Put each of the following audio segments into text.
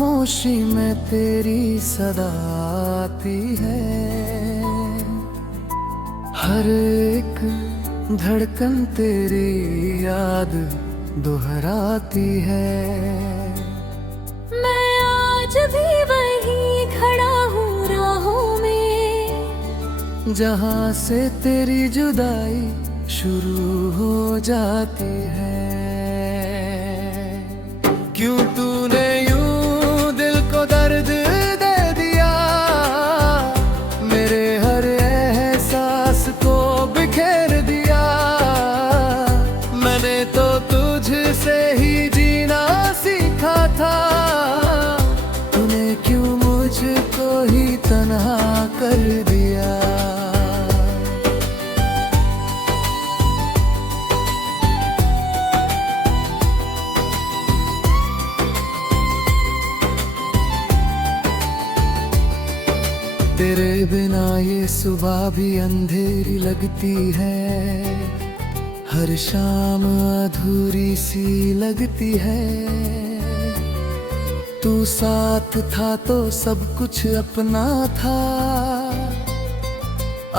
खामोशी में तेरी सदा आती है। हर एक धड़कन तेरी याद दोहराती है। मैं आज भी वहीं खड़ा हूँ राहों में, जहाँ से तेरी जुदाई शुरू हो जाती है। क्यों तूने यूं दिल को दर्द दे दिया, मेरे हर एहसास को बिखेर दिया। मैंने तो तुझसे ही जीना सीखा था, तूने क्यों मुझको ही तन्हा कर दिया। तेरे बिना ये सुबह भी अंधेरी लगती है, हर शाम अधूरी सी लगती है। तू साथ था तो सब कुछ अपना था,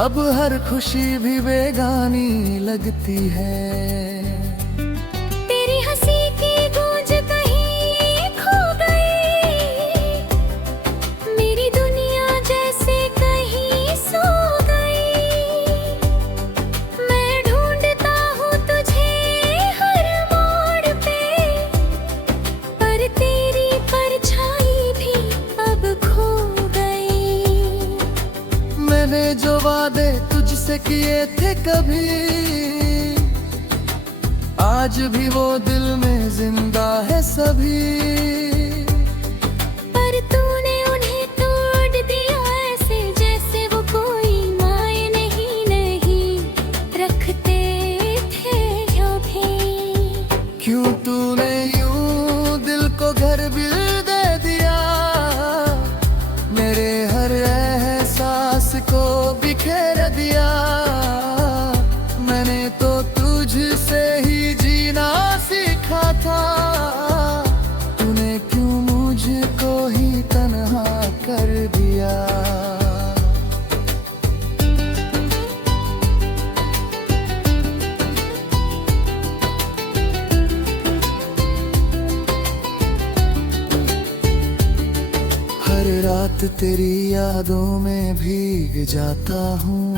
अब हर खुशी भी बेगानी लगती है। तेरी हंसी की गूंज कहीं खो गई, मेरी दुनिया जैसे कहीं सो गई। मैं ढूंढता हूँ तुझे हर मोड़ पे, पर तेरी परछाई भी अब खो गई। मैंने जो वादे तुझसे किए थे कभी, आज भी वो दिल में जिंदा है सभी। पर तूने उन्हें तोड़ दिया ऐसे जैसे वो कोई मायने नहीं रखते थे अभी। क्यों तूने यूं दिल को घर भी दे दिया, मेरे हर एहसास को बिखेर दिया। मैंने तो तुझसे ही जीना सीखा था, तूने क्यों मुझको ही तन्हा कर दिया। हर रात तेरी यादों में भीग जाता हूँ,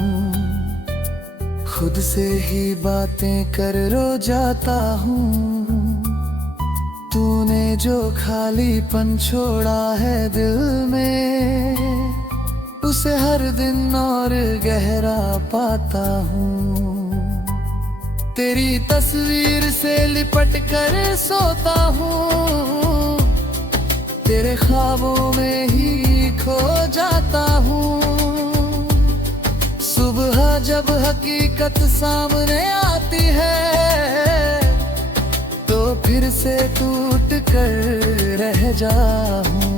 खुद से ही बातें कर रो जाता हूँ। तूने जो खालीपन छोड़ा है दिल में, उसे हर दिन और गहरा पाता हूँ। तेरी तस्वीर से लिपट कर सोता हूँ, तेरे ख्वाबों में ही खो जाता हूँ। सुबह जब हकीकत सामने आती है, तो फिर से टूट कर रह जाऊं।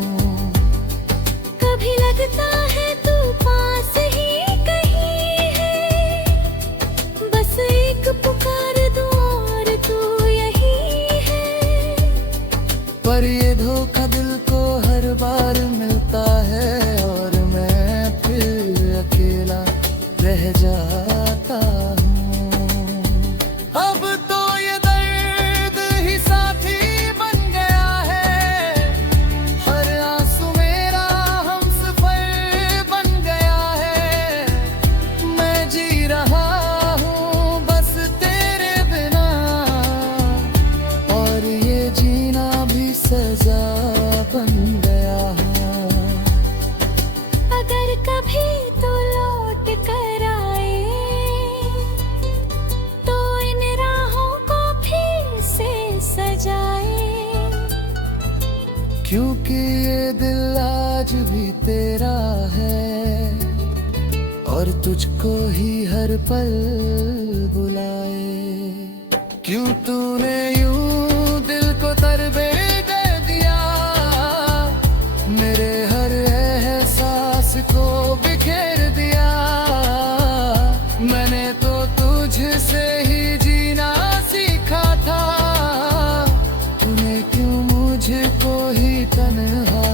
कभी लगता है तू पास ही कहीं है, बस एक पुकार दूं और तू यही है। पर ये धोखा दिल को हर बार मिलता है, और मैं फिर अकेला रह जाता हूँ। अब तो ये दर्द ही साथी बन गया है, हर आंसू मेरा हमसफर बन गया है। मैं जी रहा हूँ बस तेरे बिना, और ये जीना भी सजा बन गया है। अगर कभी तू लौट कर आए, तो इन राहों को फिर से सजाए। क्योंकि ये दिल आज भी तेरा है, और तुझको ही हर पल बुलाए। क्यों तूने यूं दिल को तरबे दे दिया, मेरे हर एहसास को बिखेर दिया। मैंने तो तुझसे ही जीना सीखा था, तूने क्यों मुझको ही तन्हा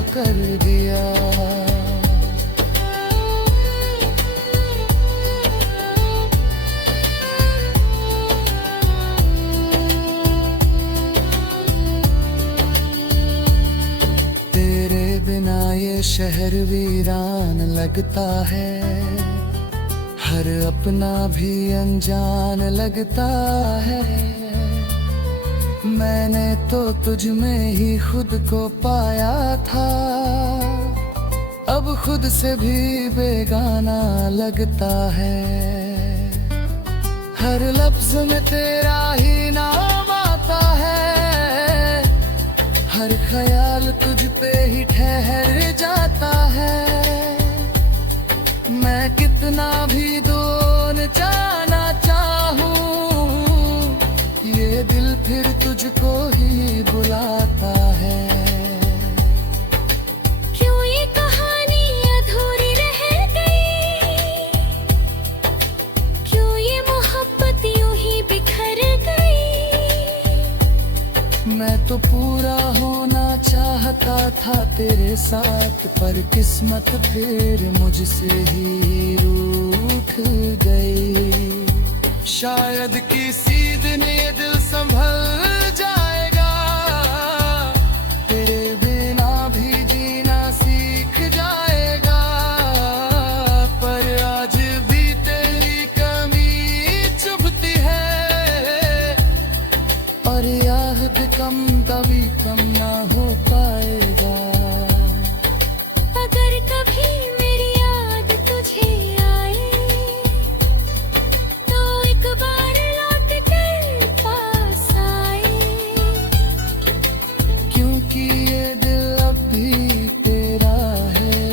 ये शहर वीरान लगता है, हर अपना भी अनजान लगता है। मैंने तो तुझ में ही खुद को पाया था, अब खुद से भी बेगाना लगता है। हर लफ्ज में तेरा ही नाम आता है, हर ख्याल तुझ पे ही ठहर जाता है। मैं कितना भी दूर जाना चाहूं, ये दिल फिर तुझको ही बुलाता है। क्यों ये कहानी अधूरी रह गई, क्यों ये मोहब्बत यूं ही बिखर गई। मैं तो पूरा होना चाहता था तेरे साथ, पर किस्मत फिर मुझसे ही रूठ गई। शायद किसी दिन ये दिल संभल जाएगा, तेरे बिना भी जीना सीख जाएगा। पर आज भी तेरी कमी चुभती है, और याद कम कभी कम ना हो पाएगा। अगर कभी मेरी याद तुझे आए, तो एक बार लौट कर पास आए। क्योंकि ये दिल अब भी तेरा है,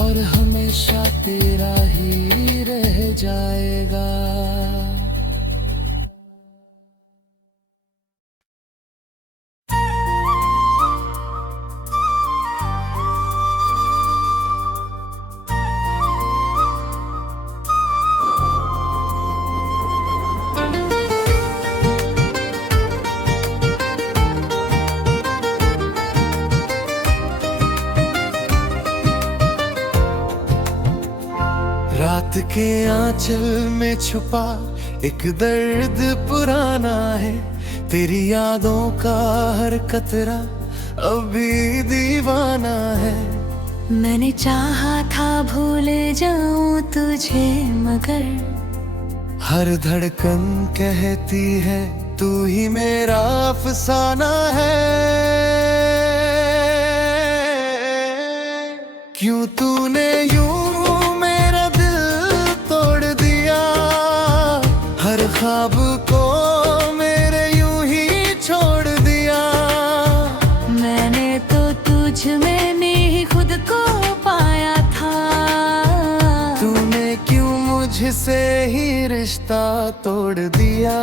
और हमेशा तेरा ही रह जाएगा। रात के आंचल में छुपा एक दर्द पुराना है, तेरी यादों का हर कतरा अब भी दीवाना है। मैंने चाहा था भूल जाऊं तुझे, मगर हर धड़कन कहती है तू ही मेरा अफसाना है। क्यों तूने यूं मेरा दिल तोड़ दिया, हर ख्वाब को मेरे यूं ही छोड़ दिया। मैंने तो तुझ में नहीं खुद को पाया था, तूने क्यों मुझसे ही रिश्ता तोड़ दिया।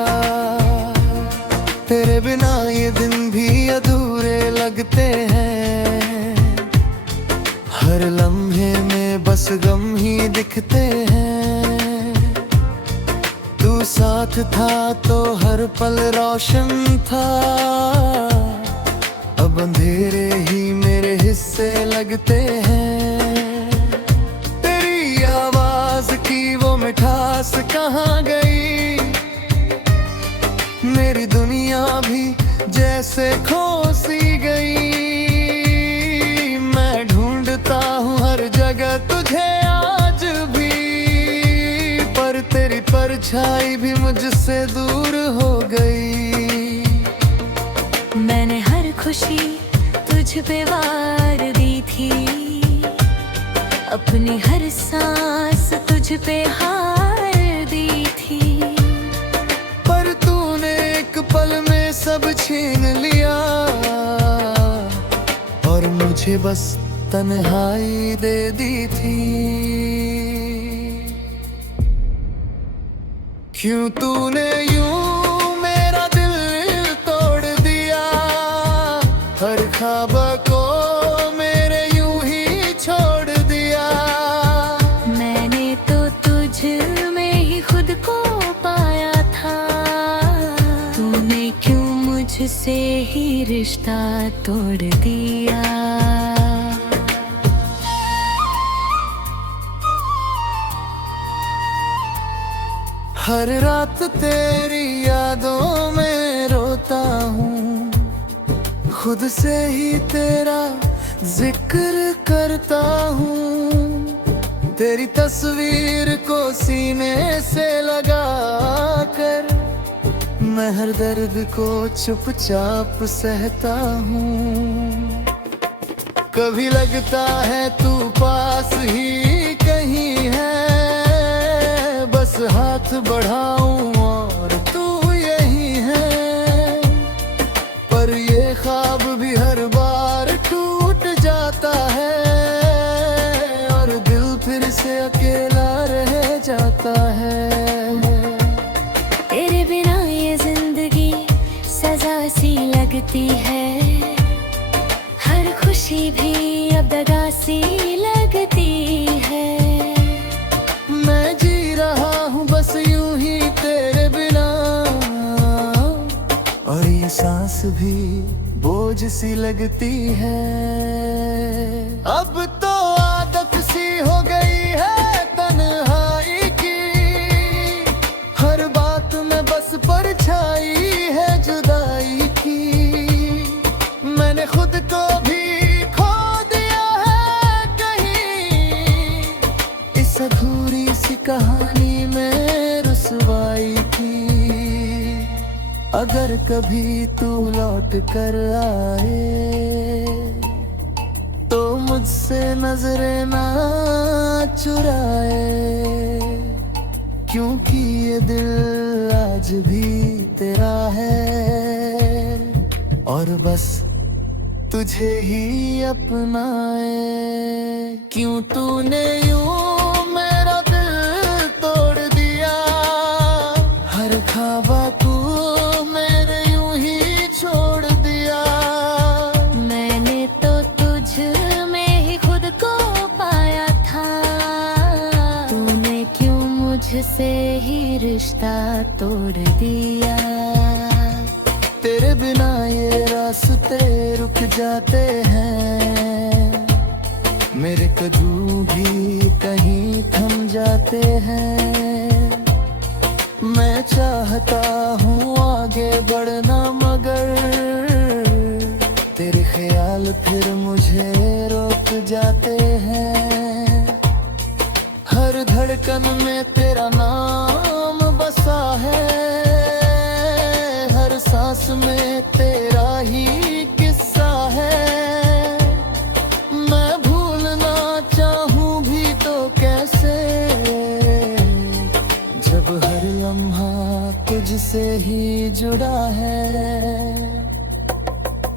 तेरे बिना ये दिन भी अधूरे लगते हैं, हर लम्हे में बस गम ही दिखते हैं। तू साथ था तो हर पल रोशन था, अब अंधेरे ही मेरे हिस्से लगते हैं। तेरी आवाज की वो मिठास कहाँ गई, मेरी दुनिया भी जैसे खो सी गई। मैं ढूंढता हूँ हर जगह तुझे आज भी, पर तेरी परछाई भी मुझसे दूर हो गई। मैंने हर खुशी तुझ पे वार दी थी, अपनी हर सांस तुझ पे हार दी थी। पर तूने एक पल में सब छीन लिया, और मुझे बस तन्हाई दे दी थी। क्यों तूने यूं मेरा दिल तोड़ दिया, हर ख्वाब को मेरे यूं ही छोड़ दिया। मैंने तो तुझ में ही खुद को पाया था, तूने क्यों मुझसे ही रिश्ता तोड़ दिया। हर रात तेरी यादों में रोता हूँ, खुद से ही तेरा जिक्र करता हूँ तेरी तस्वीर को सीने से लगा कर, मैं हर दर्द को चुपचाप सहता हूँ। कभी लगता है तू पास ही कहीं है, बस हाथ बढ़ाऊं और तू यही है। पर ये ख्वाब भी हर बार टूट जाता है और दिल फिर से अकेला रह जाता है। तेरे बिना ये जिंदगी सजा सी लगती है, हर खुशी भी अब दगा सी लगती है। मैं जी रहा हूँ बस यूं ही तेरे बिना, और ये सांस भी बोझ सी लगती है। अब तो आदत सी हो गई है तन्हाई की, हर बात में बस परछाई है जुदाई की। मैंने खुद को भी खो दिया है कहीं, इस अधूरी सी कहानी में रुसवाई की। अगर कभी तू लौट कर आए तो मुझसे नजरें ना चुराए, क्योंकि ये दिल आज भी तेरा है और बस तुझे ही अपनाए। क्यों तूने यूं मेरा दिल तोड़ दिया, हर ख्वाबा तू मेरे यूं ही छोड़ दिया। मैंने तो तुझ में ही खुद को पाया था, तूने क्यों मुझसे ही रिश्ता तोड़ दिया। तेरे बिना ये रास्ते रुक जाते हैं, मेरे कदम भी कहीं थम जाते हैं। मैं चाहता हूँ आगे बढ़ना मगर तेरे ख्याल फिर मुझे रोक जाते हैं। हर धड़कन में तेरा नाम बसा है, हर सांस में तेरा ही किस्सा है। मैं भूलना चाहूँ भी तो कैसे, जब हर लम्हा तुझसे ही जुड़ा है।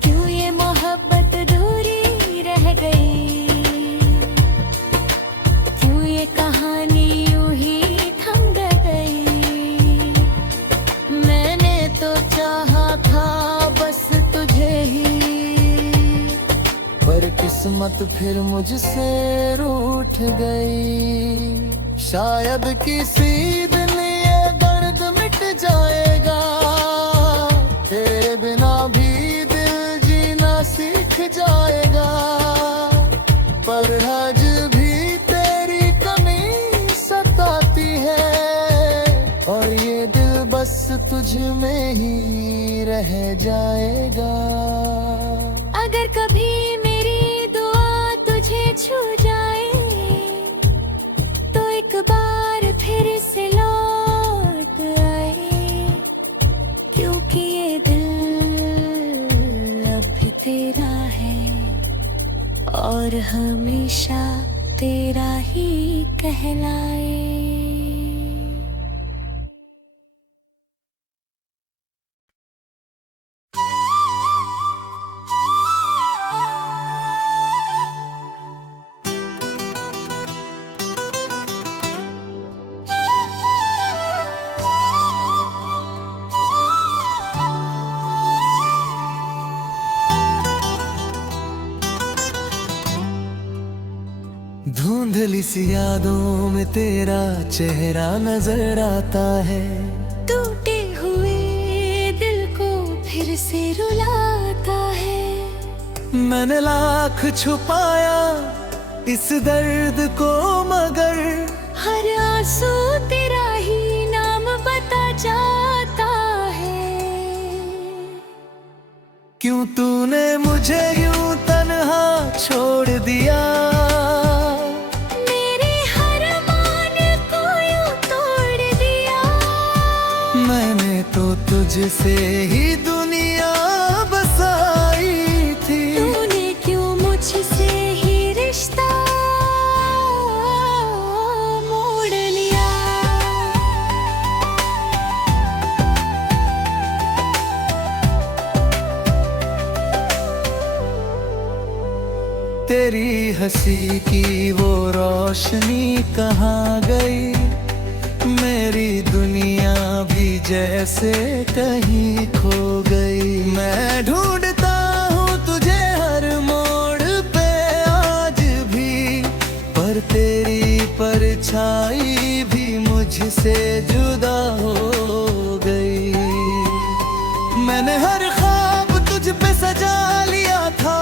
क्यों ये मोहब्बत दूरी रह गई, क्यों ये कहानी यूं ही थम गई। मैंने तो चाहा था बस तुझे ही, पर किस्मत फिर मुझसे रूठ गई। शायद किसी दिन ये दर्द मिट जाएगा, तेरे बिना भी दिल जीना सीख जाएगा। पर आज भी तेरी कमी सताती है और ये दिल बस तुझ में ही रह जाएगा। अगर कभी मेरी दुआ तुझे छू जाए तो एक बार फिर से लौट आए, क्योंकि ये दिल अब भी तेरा है और हमेशा तेरा ही कहलाए। धुंधली सी यादों में तेरा चेहरा नजर आता है, टूटे हुए दिल को फिर से रुलाता है। मैंने लाख छुपाया इस दर्द को मगर हर आंसू तेरा ही नाम बता जाता है। क्यों तूने मुझे यूं तन्हा छोड़ तुझसे ही दुनिया बसाई थी। तूने क्यों मुझसे ही रिश्ता मोड़ लिया। तेरी हंसी की वो रोशनी कहाँ गई, मेरी दुनिया भी जैसे कहीं खो गई। मैं ढूंढता हूँ तुझे हर मोड़ पे आज भी, पर तेरी परछाई भी मुझसे जुदा हो गई। मैंने हर ख्वाब तुझ पे सजा लिया था,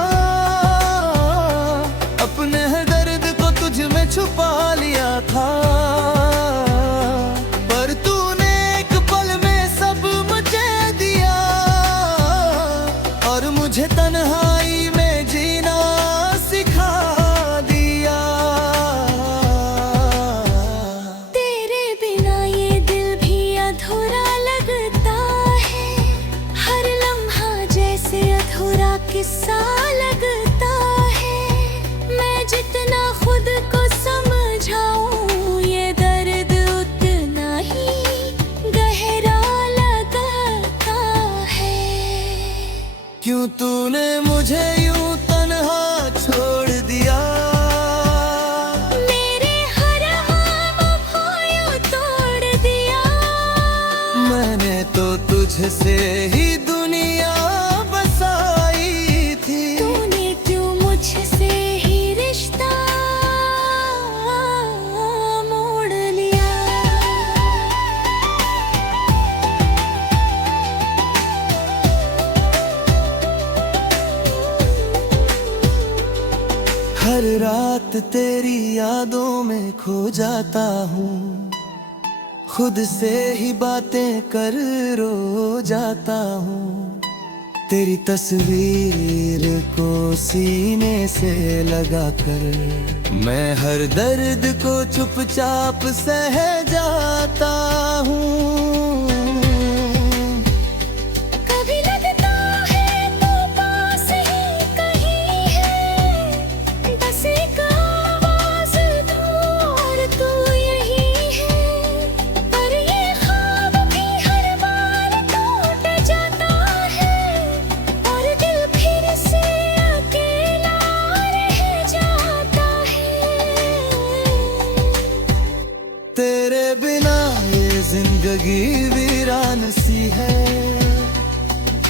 अपने हर दर्द को तुझ में छुपा लिया था, पर तूने एक पल में सब मुझे दिया और मुझे तन्हाई में जीना सिखा दिया। तेरे बिना ये दिल भी अधूरा लगता है, हर लम्हा जैसे अधूरा किस्सा लगता है। मैं जितना खुद को समझाऊं ये दर्द उतना ही गहरा लगता है। क्यों तूने मुझे यूं तन्हा छोड़ दिया, मेरे हर ख्वाब तोड़ दिया। मैंने तो तुझसे ही दुनिया बसाई थी। तूने क्यों मुझसे ही रिश्ता मोड़ लिया। हर रात तेरी यादों में खो जाता हूँ, खुद से ही बातें कर रो जाता हूँ। तेरी तस्वीर को सीने से लगा कर मैं हर दर्द को चुपचाप सह जाता हूँ। कभी लगता है तू पास ही कहीं है, बस एक आवाज़ दूर तू यही है। पर ये ख्वाब भी हर बार टूट जाता है और दिल फिर से अकेला रह जाता है। तेरे बिना ये जिंदगी वीरान सी है,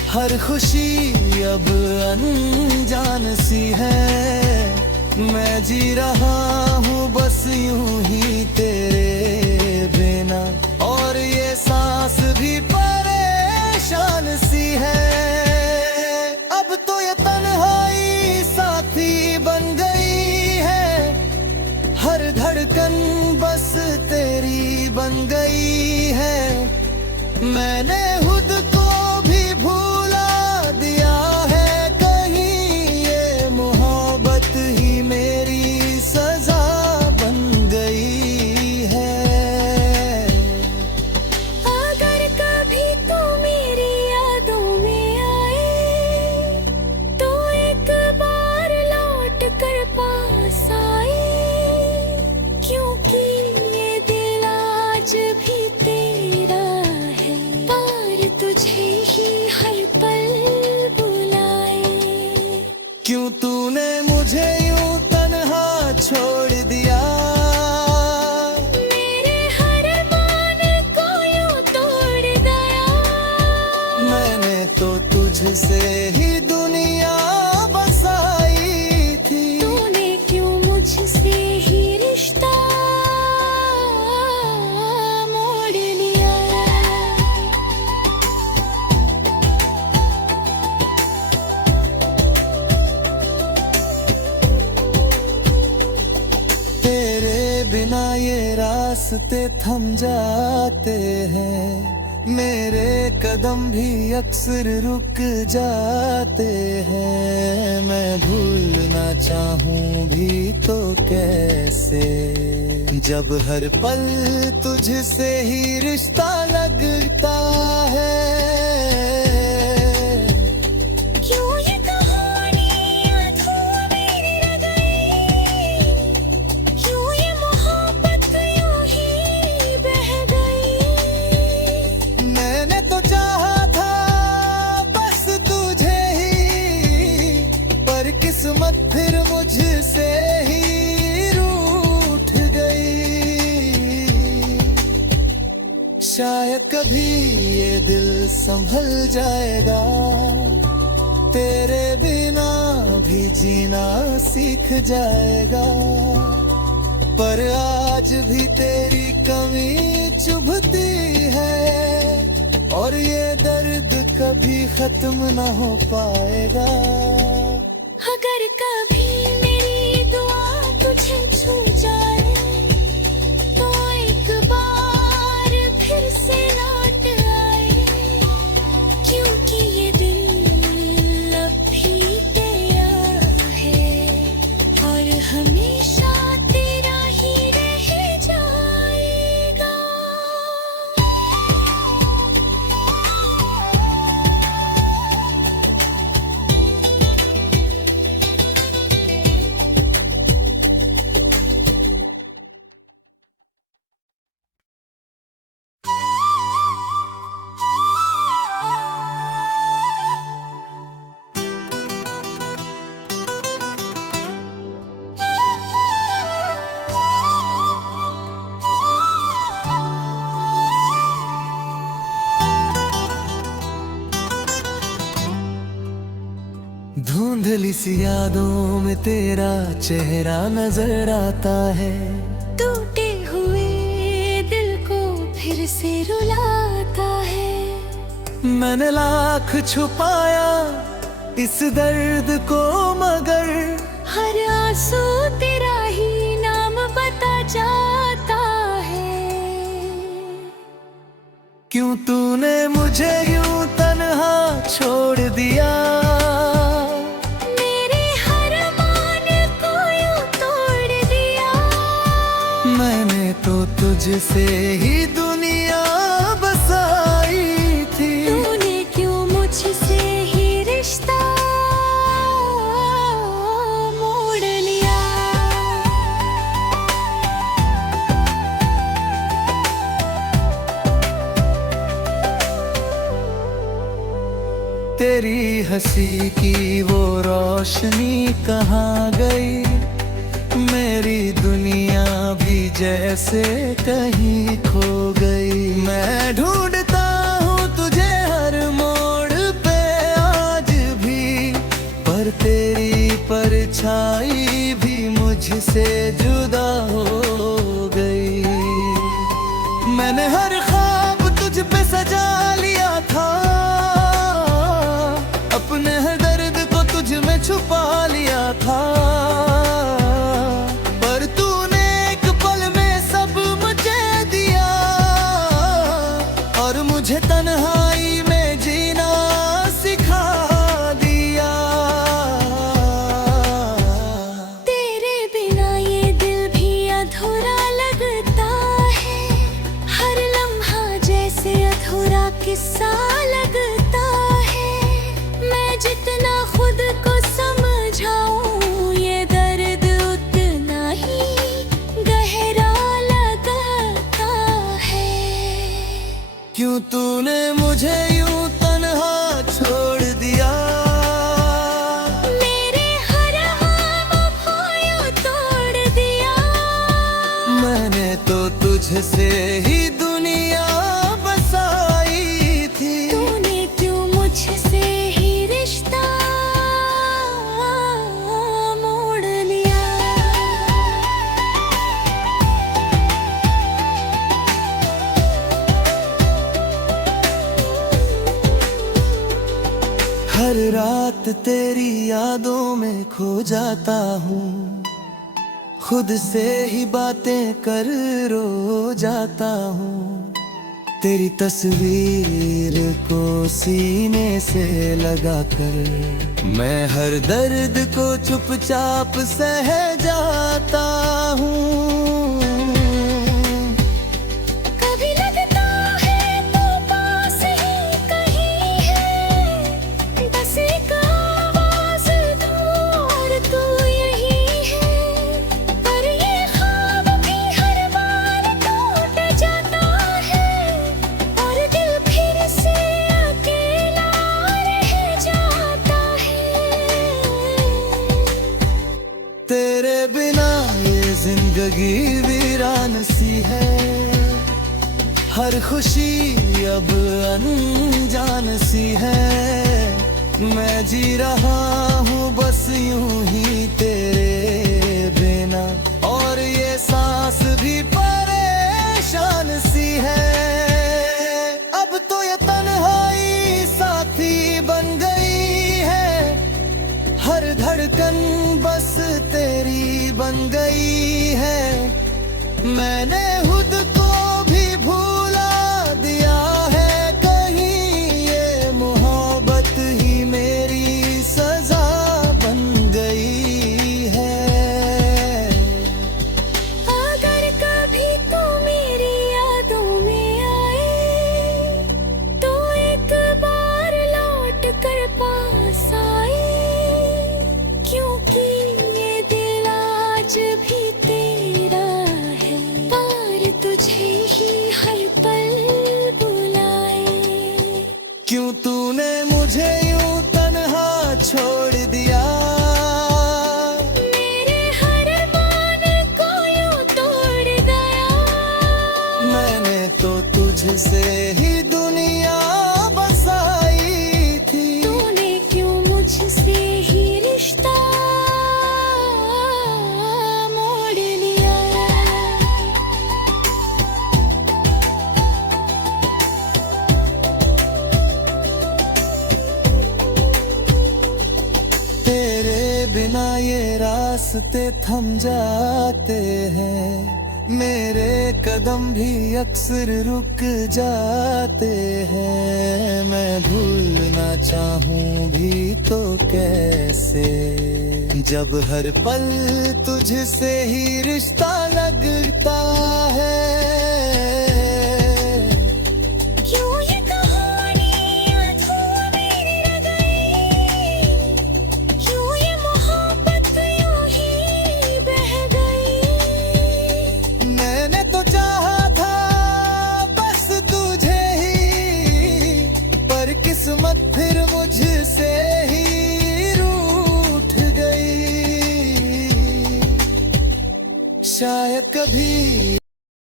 हर खुशी अब अनजान सी है। मैं जी रहा हूँ बस यूं ही तेरे बिना, और ये सांस भी परेशान सी है। अब तो ये तन्हाई साथी बन गई है, हर धड़कन बस तेरी बन गई है। मैंने खुद को भी भूला दिया है कहीं, ये मोहब्बत ही मेरी सजा बन गई है। अगर कभी तू मेरी यादों में आए तो एक बार लौट कर पास आए, क्योंकि ये दिल आज भी तेरा है, पर तुझे ही हर पल बुलाए। क्यों तूने मुझे यूं तन्हा छोड़ दिया, मेरे हर मान को यूं तोड़ दिया। मैंने तो तुझसे ही दुनिया बसाई थी। तूने क्यों मुझसे ही रिश्ता मोड़ लिया। तेरे बिना ये रास्ते थम जाते हैं, मेरे कदम भी अक्सर रुक जाते हैं। मैं भूलना चाहूं भी तो कैसे, जब हर पल तुझसे ही रिश्ता लगता है। क्यों ये कहानी अधूरी रह गई, क्यों ये मोहब्बत यूं ही बह गई। मैंने तो चाहा था बस तुझे ही, पर किस्मत फिर मुझसे ही रूठ गई। शायद कभी ये दिल संभल जाएगा, तेरे बिना भी जीना सीख जाएगा। पर आज भी तेरी कमी चुभती है, और ये दर्द कभी खत्म न हो पाएगा। अगर कभी मेरी दुआ तुझे छू जाए, तो एक बार फिर से लौट आए, क्योंकि ये दिल अब भी तेरा है, और हमेशा तेरा ही रह जाएगा। धुंधली सी यादों में तेरा चेहरा नजर आता है। टूटे हुए दिल को फिर से रुलाता है। मैंने लाख छुपाया इस दर्द को, मगर हर आंसू तेरा ही नाम बता जाता है। क्यों तूने मुझे यूं तन्हा छोड़ दिया, मेरे हर मान को यूं तोड़ दिया। मैंने तो तुझसे ही दुनिया बसाई थी। तूने क्यों मुझसे ही रिश्ता मोड़ लिया। तेरी हंसी की वो रोशनी कहाँ गई, मेरी दुनिया भी जैसे कहीं खो गई। मैं ढूंढता हूँ तुझे हर मोड़ पे आज भी, पर तेरी परछाई भी मुझसे जुदा हो गई। मैंने हर ख्वाब तुझ पे सजा लिया था, अपने हर दर्द को तुझ में छुपा लिया था। पर तूने एक पल में सब मुझे दिया, और मुझे तन्हाई में जीना सिखा दिया। तेरे बिना ये दिल भी अधूरा लगता है, हर लम्हा जैसे अधूरा किस्सा लगता है। मैं जितना खुद को समझाऊं, ये दर्द उतना ही गहरा लगता है। क्यों तूने मुझे यूं तन्हा छोड़ दिया, मेरे हर ख्वाब यूं तोड़ दिया। मैंने तो तुझसे ही दुनिया बसाई थी। तूने क्यों मुझसे ही रिश्ता मोड़ लिया। हर रात तेरी यादों में खो जाता हूँ, खुद से ही बातें कर रो जाता हूँ। तेरी तस्वीर को सीने से लगाकर मैं हर दर्द को चुपचाप सह जाता हूँ। कभी लगता है तो पास ही कहीं है, बस एक आवाज़ दूर और तू यही है। पर ये ख्वाब भी हर बार टूट जाता है और दिल फिर से अकेला रह जाता है। तेरे बिना ये जिंदगी वीरान सी है, हर खुशी अब अनजान सी है। मैं जी रहा हूँ बस यूं ही तेरे बिना, और ये सांस भी परेशान सी है। अब तो ये तन्हाई साथी बन गई है, हर धड़कन बस तेरी बन गई है। मैंने खुद को भी भूला दिया है, कहीं ये मोहब्बत ही मेरी सजा बन गई है। अगर कभी तू मेरी यादों में आए तो एक बार लौट कर पास आए, क्योंकि ये दिल आज भी तेरा है, पर तुझे ही हर पल बुलाए। क्यों तूने मुझे यूं तन्हा छोड़ दिया, मेरे हर मान को यूं तोड़ गया। मैंने तो तुझसे ही दुनिया बसाई थी। तूने क्यों मुझसे ही रिश्ता मोड़ लिया। तेरे बिना ये रास्ते थम जाते हैं, मेरे कदम भी अक्सर रुक जाते हैं। मैं भूलना चाहूँ भी तो कैसे, जब हर पल तुझसे ही रिश्ता लगता है। क्यों ये कहानी अधूरी रह गई, क्यों ये मोहब्बत यूं ही बह गई। मैंने तो चाहा था बस तुझे ही, पर किस्मत फिर मुझसे ही रूठ गई। शायद कभी